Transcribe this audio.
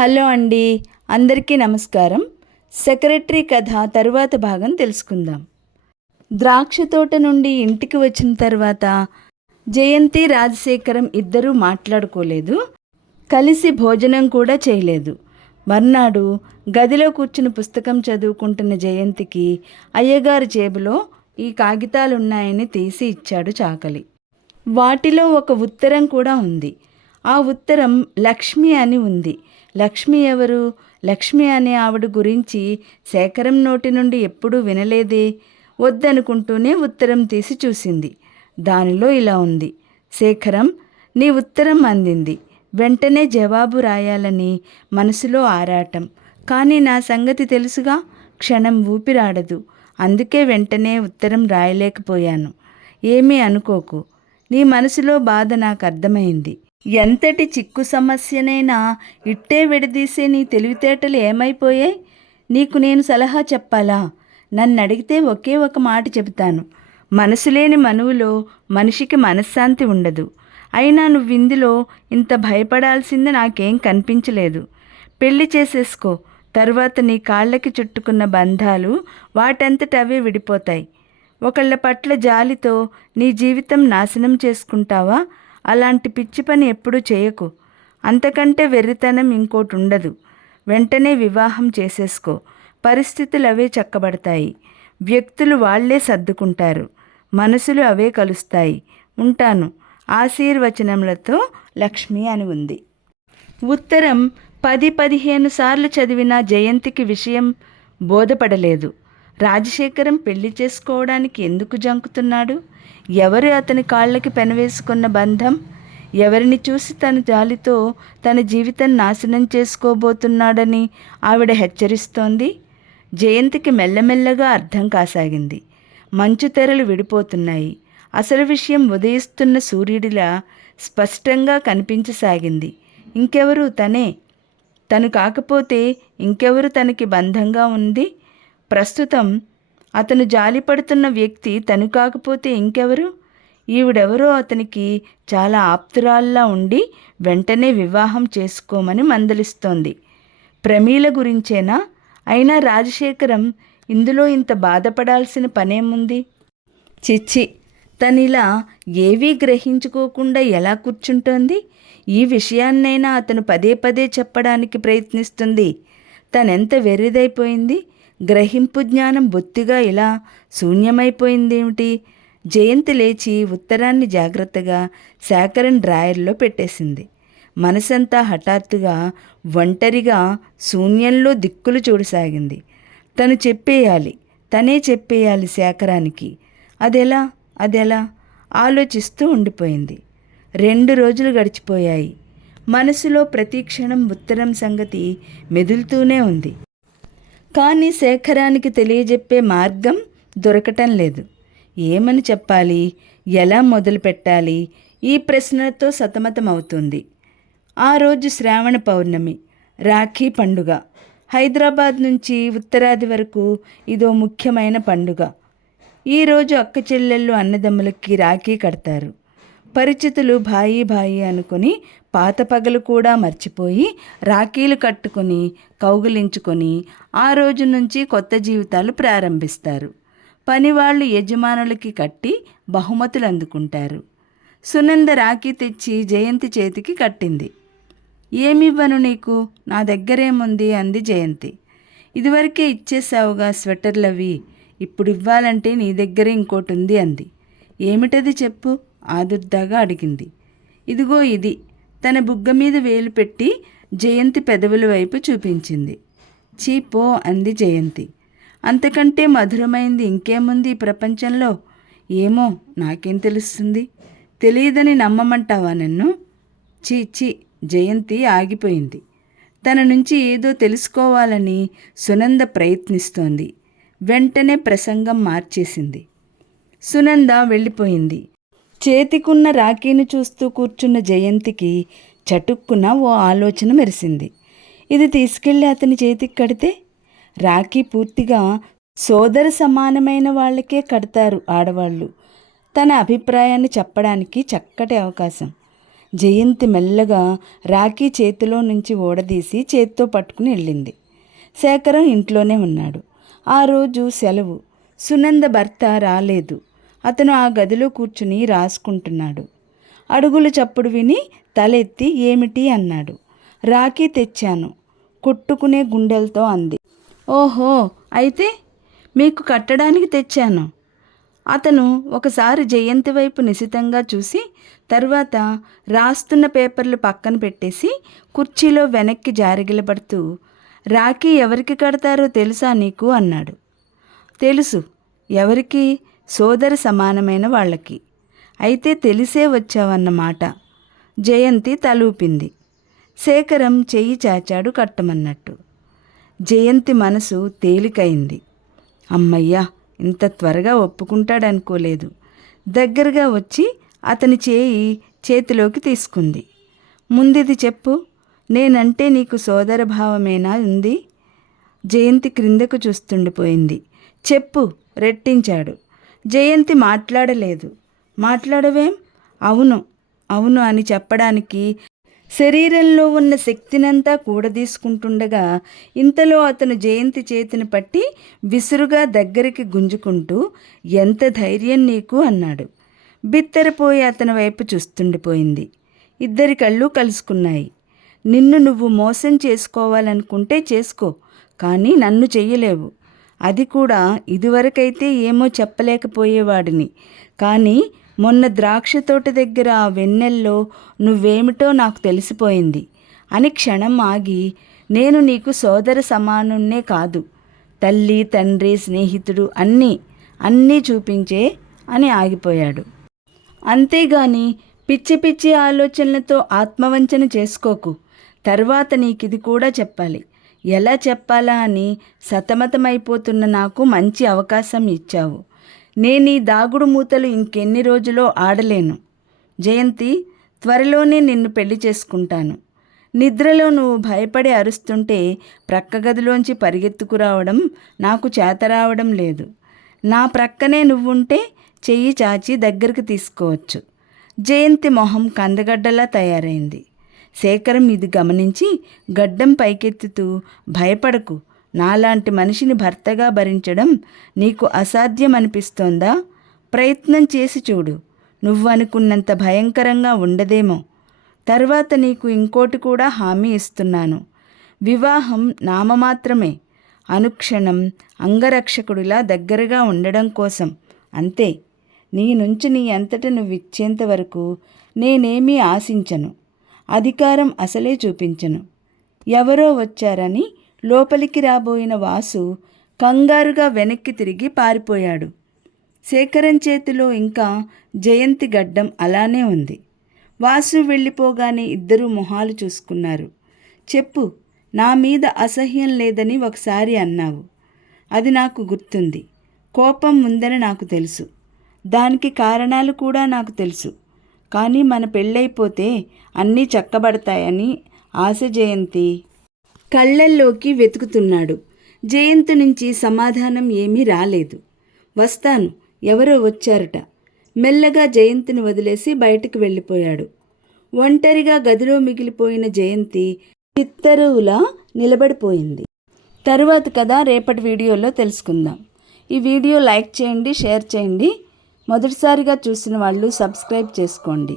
Hello అండి, అందరికీ నమస్కారం. సెక్రటరీ కథ తరువాత భాగం తెలుసుకుందాం. ద్రాక్ష తోట నుండి ఇంటికి వచ్చిన తర్వాత జయంతి, రాజశేఖరం ఇద్దరూ మాట్లాడుకోలేదు, కలిసి భోజనం కూడా చేయలేదు. మర్నాడు గదిలో కూర్చుని పుస్తకం చదువుకుంటున్న జయంతికి అయ్యగారి జేబులో ఈ కాగితాలున్నాయని తీసి ఇచ్చాడు చాకలి. వాటిలో ఒక ఉత్తరం కూడా ఉంది. ఆ ఉత్తరం లక్ష్మి అని ఉంది. లక్ష్మి ఎవరు? లక్ష్మి అనే ఆవిడ గురించి శేఖరం నోటి నుండి ఎప్పుడూ వినలేదే. వద్దనుకుంటూనే ఉత్తరం తీసి చూసింది. దానిలో ఇలా ఉంది: శేఖరం, నీ ఉత్తరం అందింది. వెంటనే జవాబు రాయాలని మనసులో ఆరాటం. కానీ నా సంగతి తెలుసుగా, క్షణం ఊపిరాడదు. అందుకే వెంటనే ఉత్తరం రాయలేకపోయాను. ఏమీ అనుకోకు. నీ మనసులో బాధ నాకు అర్థమైంది. ఎంతటి చిక్కు సమస్యనైనా ఇట్టే విడదీసే నీ తెలివితేటలు ఏమైపోయాయి? నీకు నేను సలహా చెప్పాలా? నన్ను అడిగితే ఒకే ఒక మాట చెబుతాను. మనసు లేని మనువులో మనిషికి మనశ్శాంతి ఉండదు. అయినా నువ్విందులో ఇంత భయపడాల్సింది నాకేం కనిపించలేదు. పెళ్లి చేసేసుకో. తరువాత నీ కాళ్ళకి చుట్టుకున్న బంధాలు వాటంతటవే విడిపోతాయి. ఒకళ్ళ పట్ల జాలితో నీ జీవితం నాశనం చేసుకుంటావా? అలాంటి పిచ్చి పని ఎప్పుడూ చేయకు. అంతకంటే వెర్రితనం ఇంకోటి ఉండదు. వెంటనే వివాహం చేసేసుకో. పరిస్థితులు అవే చక్కబడతాయి. వ్యక్తులు వాళ్లే సర్దుకుంటారు. మనసులు అవే కలుస్తాయి. ఉంటాను. ఆశీర్వచనములతో లక్ష్మి అని ఉంది. ఉత్తరం 10-15 సార్లు చదివిన జయంతికి విషయం బోధపడలేదు. రాజశేఖరం పెళ్లి చేసుకోవడానికి ఎందుకు జంకుతున్నాడు? ఎవరు అతని కాళ్ళకి పెనవేసుకున్న బంధం? ఎవరిని చూసి తన జాలితో తన జీవితం నాశనం చేసుకోబోతున్నాడని ఆవిడ హెచ్చరిస్తోంది? జయంతికి మెల్లమెల్లగా అర్థం కాసాగింది. మంచు తెరలు విడిపోతున్నాయి. అసలు విషయం ఉదయిస్తున్న సూర్యుడిలా స్పష్టంగా కనిపించసాగింది. ఇంకెవరు? తనే. తను కాకపోతే ఇంకెవరు తనకి బంధంగా ఉంది? ప్రస్తుతం అతను జాలిపడుతున్న వ్యక్తి తను కాకపోతే ఇంకెవరు? ఈవిడెవరో అతనికి చాలా ఆప్తురాల్లా ఉండి వెంటనే వివాహం చేసుకోమని మందలిస్తోంది. ప్రమీల గురించేనా? అయినా రాజశేఖరం ఇందులో ఇంత బాధపడాల్సిన పనేముంది? చిచ్చి, తనిలా ఏవీ గ్రహించుకోకుండా ఎలా కూర్చుంటోంది? ఈ విషయాన్నైనా అతను పదే పదే చెప్పడానికి ప్రయత్నిస్తుంది. తనెంత వెర్రిదైపోయింది! గ్రహింపు జ్ఞానం బొత్తిగా ఇలా శూన్యమైపోయిందేమిటి? జయంతి లేచి ఉత్తరాన్ని జాగ్రత్తగా శేఖరం డ్రాయర్లో పెట్టేసింది. మనసంతా హఠాత్తుగా ఒంటరిగా శూన్యంలో దిక్కులు చూడసాగింది. తను చెప్పేయాలి, తనే చెప్పేయాలి శేఖరానికి. అదెలా ఆలోచిస్తూ ఉండిపోయింది. 2 రోజులు గడిచిపోయాయి. మనసులో ప్రతిక్షణం ఉత్తరం సంగతి మెదులుతూనే ఉంది. కానీ శేఖరానికి తెలియజెప్పే మార్గం దొరకటం లేదు. ఏమని చెప్పాలి? ఎలా మొదలు పెట్టాలి? ఈ ప్రశ్నలతో సతమతమవుతుంది. ఆ రోజు శ్రావణ పౌర్ణమి, రాఖీ పండుగ. హైదరాబాద్ నుంచి ఉత్తరాది వరకు ఇదో ముఖ్యమైన పండుగ. ఈరోజు అక్క చెల్లెళ్ళు అన్నదమ్ములకి రాఖీ కడతారు. పరిచితులు భాయి భాయి అనుకుని పాత పగలు కూడా మర్చిపోయి రాఖీలు కట్టుకొని కౌగిలించుకొని ఆ రోజు నుంచి కొత్త జీవితాలు ప్రారంభిస్తారు. పనివాళ్ళు యజమానులకి కట్టి బహుమతులు అందుకుంటారు. సునంద రాఖీ తెచ్చి జయంతి చేతికి కట్టింది. ఏమివ్వను నీకు? నా దగ్గరేముంది అంది జయంతి. ఇదివరకే ఇచ్చేసావుగా స్వెటర్లవి, ఇప్పుడు ఇవ్వాలంటే నీ దగ్గరే ఇంకోటి ఉంది అంది. ఏమిటది చెప్పు? ఆదుర్దాగా అడిగింది. ఇదిగో ఇది. తన బుగ్గ మీద వేలు పెట్టి జయంతి పెదవుల వైపు చూపించింది. చీపో అంది జయంతి. అంతకంటే మధురమైంది ఇంకేముంది ఈ ప్రపంచంలో? ఏమో, నాకేం తెలుస్తుంది? తెలియదని నమ్మమంటావా నన్ను? చీ. జయంతి ఆగిపోయింది. తన నుంచి ఏదో తెలుసుకోవాలని సునంద ప్రయత్నిస్తోంది. వెంటనే ప్రసంగం మార్చేసింది. సునంద వెళ్ళిపోయింది. చేతికున్న రాఖీని చూస్తూ కూర్చున్న జయంతికి చటుక్కున ఓ ఆలోచన మెరిసింది. ఇది తీసుకెళ్ళి అతని చేతికి కడితే? రాఖీ పూర్తిగా సోదర సమానమైన వాళ్ళకే కడతారు ఆడవాళ్ళు. తన అభిప్రాయాన్ని చెప్పడానికి చక్కటి అవకాశం. జయంతి మెల్లగా రాఖీ చేతిలో నుంచి ఊడదీసి చేత్తో పట్టుకుని వెళ్ళింది. శేఖరం ఇంట్లోనే ఉన్నాడు. ఆ రోజు సెలవు. సునంద భర్త రాలేదు. అతను ఆ గదిలో కూర్చుని రాసుకుంటున్నాడు. అడుగుల చప్పుడు విని తలెత్తి ఏమిటి అన్నాడు. రాఖీ తెచ్చాను, కొట్టుకునే గుండెలతో అంది. ఓహో, అయితే మీకు కట్టడానికి తెచ్చాను. అతను ఒకసారి జయంతి వైపు నిశితంగా చూసి తర్వాత రాస్తున్న పేపర్లు పక్కన పెట్టేసి కుర్చీలో వెనక్కి జారిగిలబడుతూ, రాఖీ ఎవరికి కడతారో తెలుసా నీకు అన్నాడు. తెలుసు. ఎవరికి? సోదర సమానమైన వాళ్ళకి. అయితే తెలిసే వచ్చావన్నమాట. జయంతి తలూపింది. శేఖరం చెయ్యి చాచాడు కట్టమన్నట్టు. జయంతి మనసు తేలికైంది. అమ్మయ్యా, ఇంత త్వరగా ఒప్పుకుంటాడనుకోలేదు. దగ్గరగా వచ్చి అతని చేయి చేతిలోకి తీసుకుంది. ముందిది చెప్పు, నేనంటే నీకు సోదరభావమేనా ఉంది? జయంతి క్రిందకు చూస్తుండిపోయింది. చెప్పు, రెట్టించాడు. జయంతి మాట్లాడలేదు. మాట్లాడవేం? అవును అవును అని చెప్పడానికి శరీరంలో ఉన్న శక్తినంతా కూడదీసుకుంటుండగా ఇంతలో అతను జయంతి చేతిని పట్టి విసురుగా దగ్గరికి గుంజుకుంటూ, ఎంత ధైర్యం నీకు అన్నాడు. బిత్తరపోయి అతని వైపు చూస్తుండిపోయింది. ఇద్దరి కళ్ళు కలుసుకున్నాయి. నిన్ను నువ్వు మోసం చేసుకోవాలనుకుంటే చేసుకో, కానీ నన్ను చెయ్యలేవు. అది కూడా ఇదివరకైతే ఏమో చెప్పలేకపోయేవాడిని, కానీ మొన్న ద్రాక్ష తోట దగ్గర ఆ వెన్నెల్లో నువ్వేమిటో నాకు తెలిసిపోయింది అని క్షణం ఆగి, నేను నీకు సోదర సమానున్నే కాదు, తల్లి తండ్రి స్నేహితుడు అన్నీ చూపించే అని ఆగిపోయాడు. అంతేగాని పిచ్చి పిచ్చి ఆలోచనలతో ఆత్మవంచన చేసుకోకు. తర్వాత నీకిది కూడా చెప్పాలి. ఎలా చెప్పాలా అని సతమతమైపోతున్న నాకు మంచి అవకాశం ఇచ్చావు. నేనీ దాగుడు మూతలు ఇంకెన్ని రోజులో ఆడలేను. జయంతి, త్వరలోనే నిన్ను పెళ్లి చేసుకుంటాను. నిద్రలో నువ్వు భయపడి అరుస్తుంటే ప్రక్క గదిలోంచి పరిగెత్తుకురావడం నాకు చేతరావడం లేదు. నా ప్రక్కనే నువ్వుంటే చెయ్యి చాచి దగ్గరికి తీసుకోవచ్చు. జయంతి మొహం కందగడ్డలా తయారైంది. శేఖరం ఇది గమనించి గడ్డం పైకెత్తుతూ, భయపడకు, నాలాంటి మనిషిని భర్తగా భరించడం నీకు అసాధ్యం అనిపిస్తోందా? ప్రయత్నం చేసి చూడు. నువ్వనుకున్నంత భయంకరంగా ఉండదేమో. తర్వాత నీకు ఇంకోటి కూడా హామీ ఇస్తున్నాను. వివాహం నామమాత్రమే, అనుక్షణం అంగరక్షకుడిలా దగ్గరగా ఉండడం కోసం, అంతే. నీ నుంచి నీ అంతట నువ్విచ్చేంత వరకు నేనేమీ ఆశించను. అధికారం అసలే చూపించను. ఎవరో వచ్చారని లోపలికి రాబోయిన వాసు కంగారుగా వెనక్కి తిరిగి పారిపోయాడు. శేఖరం చేతిలో ఇంకా జయంతి గడ్డం అలానే ఉంది. వాసు వెళ్ళిపోగానే ఇద్దరూ మొహాలు చూసుకున్నారు. చెప్పు, నా మీద అసహ్యం లేదని ఒకసారి అన్నావు. అది నాకు గుర్తుంది. కోపం ఉందని నాకు తెలుసు. దానికి కారణాలు కూడా నాకు తెలుసు. కానీ మన పెళ్ళైపోతే అన్నీ చక్కబడతాయని ఆశ. జయంతి కళ్ళల్లోకి వెతుకుతున్నాడు. జయంతి నుంచి సమాధానం ఏమీ రాలేదు. వస్తాను, ఎవరో వచ్చారట. మెల్లగా జయంతిని వదిలేసి బయటికి వెళ్ళిపోయాడు. ఒంటరిగా గదిలో మిగిలిపోయిన జయంతి చిత్తరువులా నిలబడిపోయింది. తరువాత కథ రేపటి వీడియోలో తెలుసుకుందాం. ఈ వీడియో లైక్ చేయండి, షేర్ చేయండి. మొదటిసారిగా చూసిన వాళ్ళు సబ్స్క్రైబ్ చేసుకోండి.